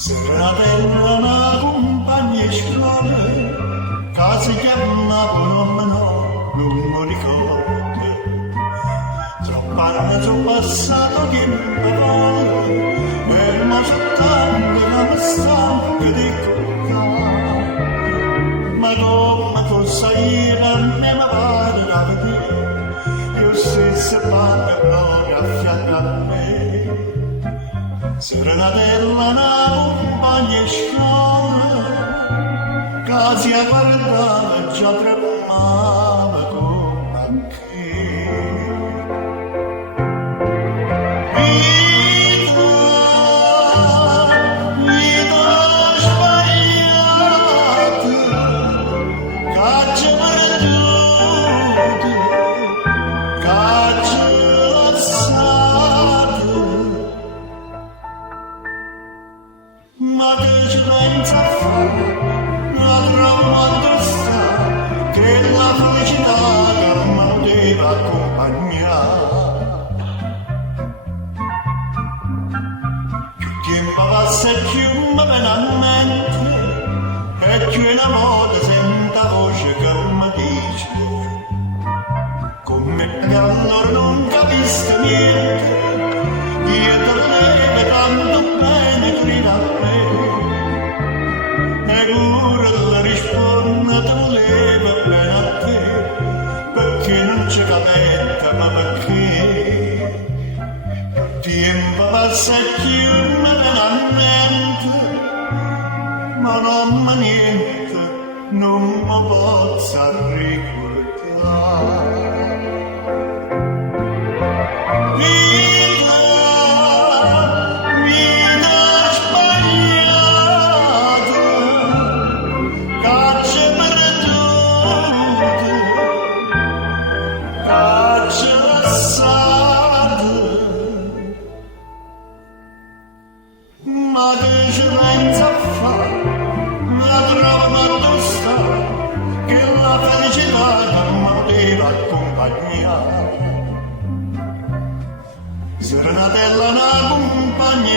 Serenatella una compagna e scuola, che si chiamavano no, non mi ricordo. Troppo anni sono passato che mi parlo, e mi soltanto non mi stanco di ricordare. Ma come fosse ieri a me mi pare da vedere, io stesso parlo proprio a fianco a me. Serenatella una compagna e scuola, che si guardava e già tremava come anche. Vita sbagliata, che ci ha perduto, che ci ha lasciato. Ma che ci pensa a fare, la trovo sta, che la felicità che mi deve accompagnare. Più tempo passa e più mi viene a mente, e più una volta sento voce che mi dice, come che allora non capisco niente, io te levo tanto bene grida a me. E pure la risponde te voleva bene a te, perché non c'è capetta, ma perché? Più tempo passa e più mi viene a mente, ma non mi niente, non mi posso ricordare. Ma che ci pensa a fare, la trovo addosso, che la felicità che mi deve accompagnare. Serenatella una compagna